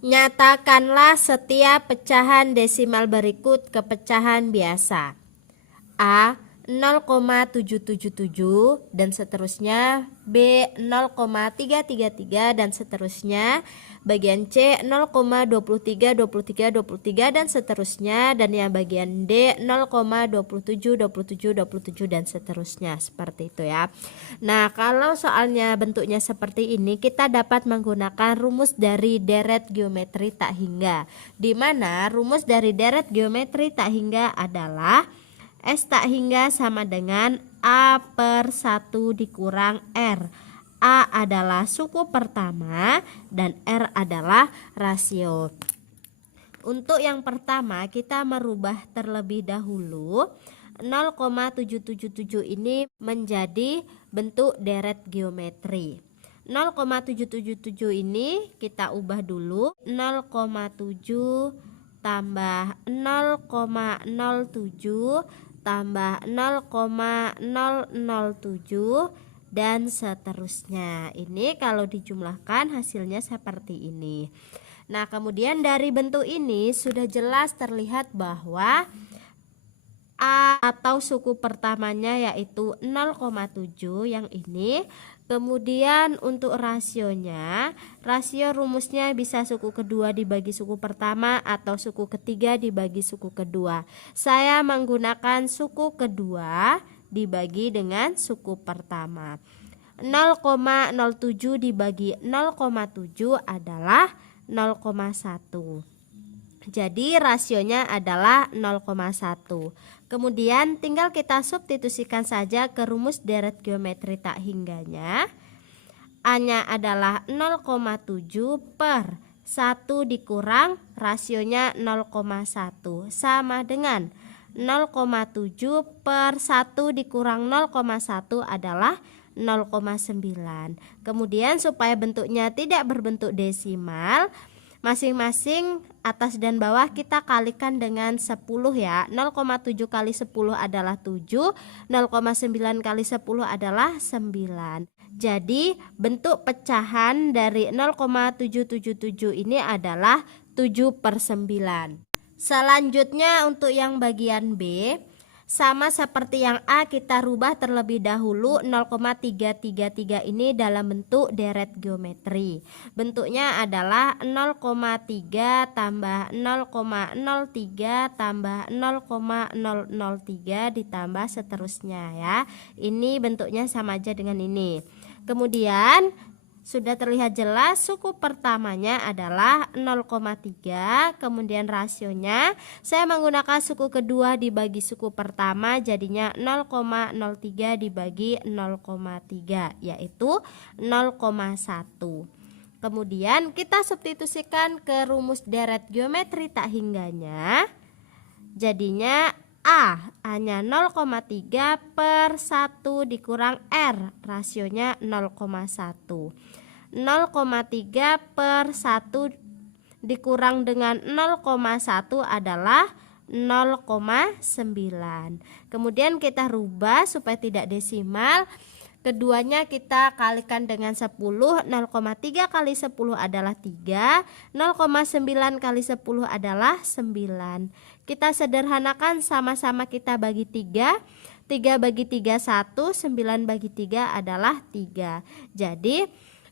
Nyatakanlah setiap pecahan desimal berikut ke pecahan biasa. A 0,777 dan seterusnya, B 0,333 dan seterusnya, bagian C 0,232323 dan seterusnya, dan yang bagian D 0,272727 dan seterusnya, seperti itu ya. Nah, kalau soalnya bentuknya seperti ini, kita dapat menggunakan rumus dari deret geometri tak hingga, di mana rumus dari deret geometri tak hingga adalah S tak hingga sama dengan A per 1 dikurang R. A adalah suku pertama dan R adalah rasio. Untuk yang pertama kita merubah terlebih dahulu 0,777 ini menjadi bentuk deret geometri. 0,777 ini kita ubah dulu 0,7 tambah 0,07 tambah 0,007 dan seterusnya. Ini kalau dijumlahkan hasilnya seperti ini. Nah, kemudian dari bentuk ini sudah jelas terlihat bahwa A atau suku pertamanya yaitu 0,7 yang ini. Kemudian untuk rasionya, rasio rumusnya bisa suku kedua dibagi suku pertama atau suku ketiga dibagi suku kedua. Saya menggunakan suku kedua dibagi dengan suku pertama. 0,07 dibagi 0,7 adalah 0,1. Jadi rasionya adalah 0,1. Kemudian tinggal kita substitusikan saja ke rumus deret geometri tak hingganya. A-nya adalah 0,7 per 1 dikurang rasionya 0,1 sama dengan 0,7 per 1 dikurang 0,1 adalah 0,9. Kemudian supaya bentuknya tidak berbentuk desimal, masing-masing atas dan bawah kita kalikan dengan 10 ya. 0,7 kali 10 adalah 7, 0,9 kali 10 adalah 9. Jadi bentuk pecahan dari 0,777 ini adalah 7/9. Selanjutnya untuk yang bagian B, sama seperti yang A, kita rubah terlebih dahulu 0,333 ini dalam bentuk deret geometri. Bentuknya adalah 0,3 tambah 0,03 tambah 0,003 ditambah seterusnya ya. Ini bentuknya sama aja dengan ini. Kemudian sudah terlihat jelas suku pertamanya adalah 0,3, kemudian rasionya saya menggunakan suku kedua dibagi suku pertama, jadinya 0,03 dibagi 0,3 yaitu 0,1. Kemudian kita substitusikan ke rumus deret geometri tak hingganya, jadinya A-nya 0,3 per 1 dikurang R, rasionya 0,1. 0,3 per 1 dikurang dengan 0,1 adalah 0,9. Kemudian kita rubah supaya tidak desimal. Keduanya kita kalikan dengan 10. 0,3 kali 10 adalah 3. 0,9 kali 10 adalah 9. Kita sederhanakan, sama-sama kita bagi 3. 3 bagi 3 1, 9 bagi 3 adalah 3. Jadi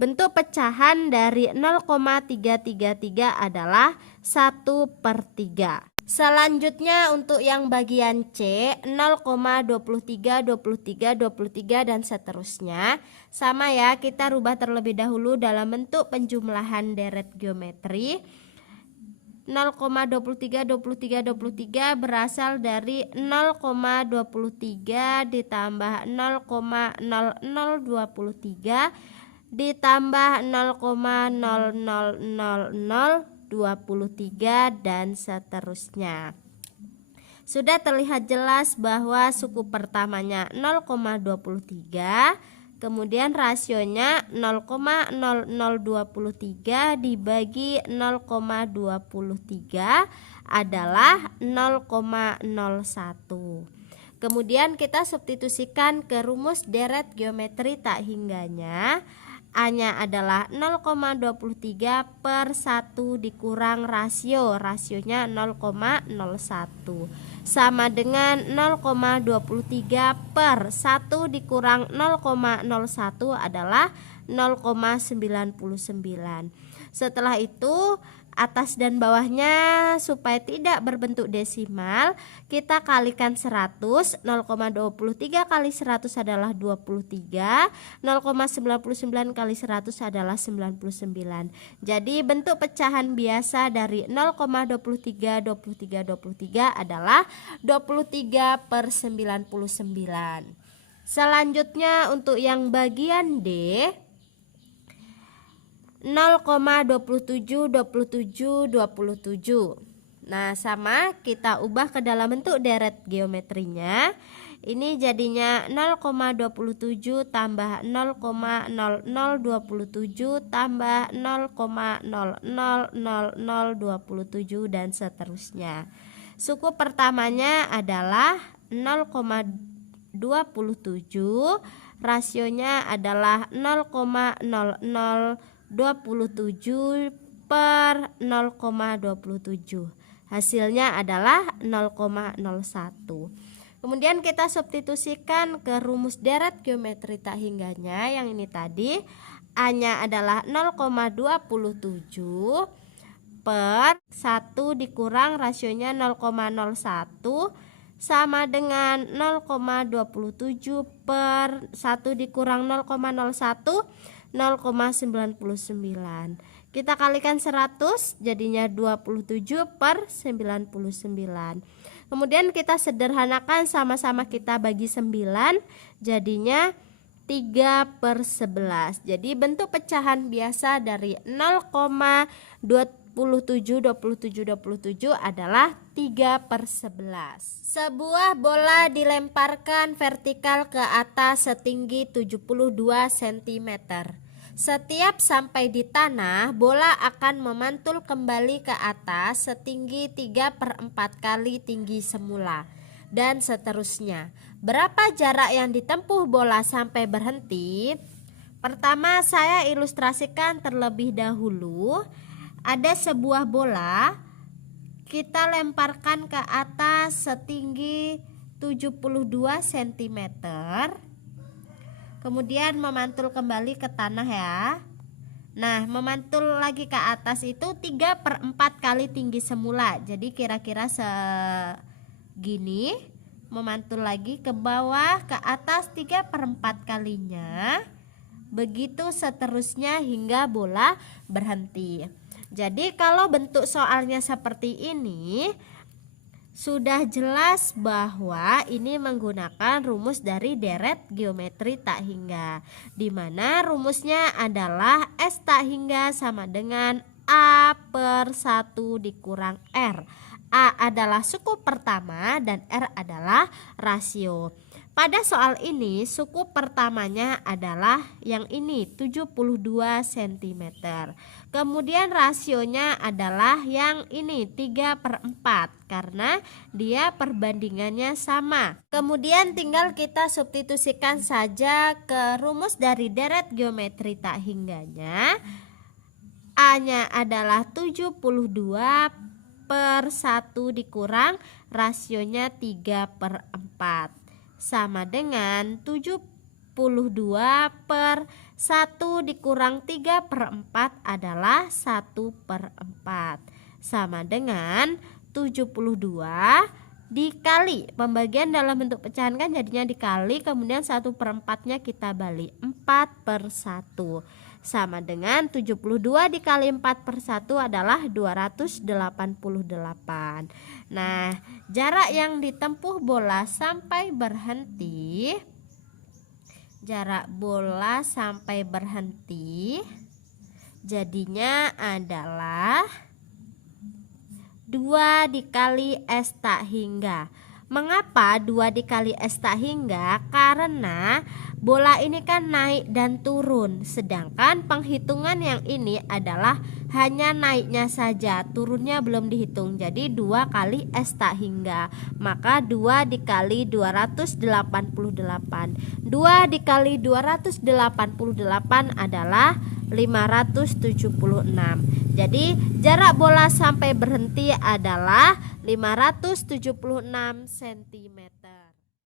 bentuk pecahan dari 0,333 adalah 1/3. Selanjutnya untuk yang bagian C, 0,23, 23, 23 dan seterusnya. Sama ya, kita rubah terlebih dahulu dalam bentuk penjumlahan deret geometri. 0,23, 23, 23 berasal dari 0,23 ditambah 0,0023 ditambah 0,000023 dan seterusnya. Sudah terlihat jelas bahwa suku pertamanya 0,23, kemudian rasionya 0,0023 dibagi 0,23 adalah 0,01. Kemudian kita substitusikan ke rumus deret geometri tak hingganya. A-nya adalah 0,23 per 1 dikurang rasionya 0,01 sama dengan 0,23 per 1 dikurang 0,01 adalah 0,99. Setelah itu atas dan bawahnya supaya tidak berbentuk desimal kita kalikan 100. 0,23 kali 100 adalah 23, 0,99 kali 100 adalah 99. Jadi bentuk pecahan biasa dari 0,23 adalah 23 per 99. Selanjutnya untuk yang bagian D 0,27. Nah, sama kita ubah ke dalam bentuk deret geometrinya. Ini jadinya 0,27 tambah 0,0027 tambah 0,000027 dan seterusnya. Suku pertamanya adalah 0,27, rasionya adalah 0,0027 per 0,27. Hasilnya adalah 0,01. Kemudian kita substitusikan ke rumus deret geometri tak hingganya yang ini tadi. A-nya adalah 0,27 per 1 dikurang rasionya 0,01 sama dengan 0,27 per 1 dikurang 0,01 0,99. Kita kalikan 100 jadinya 27 per 99. Kemudian kita sederhanakan, sama-sama kita bagi 9 jadinya 3 per 11. Jadi bentuk pecahan biasa dari 0,27 adalah 3 per 11. Sebuah bola dilemparkan vertikal ke atas setinggi 72 cm. Setiap sampai di tanah, bola akan memantul kembali ke atas setinggi 3 per 4 kali tinggi semula, dan seterusnya. Berapa jarak yang ditempuh bola sampai berhenti? Pertama, saya ilustrasikan terlebih dahulu. Ada sebuah bola, kita lemparkan ke atas setinggi 72 cm. Kemudian memantul kembali ke tanah ya. Nah, memantul lagi ke atas itu 3 per 4 kali tinggi semula. Jadi kira-kira segini. Memantul lagi ke bawah, ke atas 3 per 4 kalinya. Begitu seterusnya hingga bola berhenti. Jadi kalau bentuk soalnya seperti ini, sudah jelas bahwa ini menggunakan rumus dari deret geometri tak hingga, di mana rumusnya adalah S tak hingga sama dengan A per 1 dikurang R. A adalah suku pertama dan R adalah rasio. Pada soal ini suku pertamanya adalah yang ini 72 cm. Kemudian rasionya adalah yang ini 3 per 4 karena dia perbandingannya sama. Kemudian tinggal kita substitusikan saja ke rumus dari deret geometri tak hingganya. A-nya adalah 72 per 1 dikurang rasionya 3 per 4 sama dengan 72 per 1 dikurang 3 per 4 adalah 1 per 4 sama dengan 72 dikali, pembagian dalam bentuk pecahan kan jadinya dikali, kemudian 1 per 4 nya kita balik 4 per 1 sama dengan 72 dikali 4 per 1 adalah 288. Nah, jarak yang ditempuh bola sampai berhenti, jarak bola sampai berhenti jadinya adalah 2 dikali S tak hingga. Mengapa 2 dikali S tak hingga? Karena bola ini kan naik dan turun, sedangkan penghitungan yang ini adalah hanya naiknya saja, turunnya belum dihitung. Jadi 2 kali S tak hingga, maka 2 dikali 288. 2 dikali 288 adalah 576. Jadi jarak bola sampai berhenti adalah 576 cm.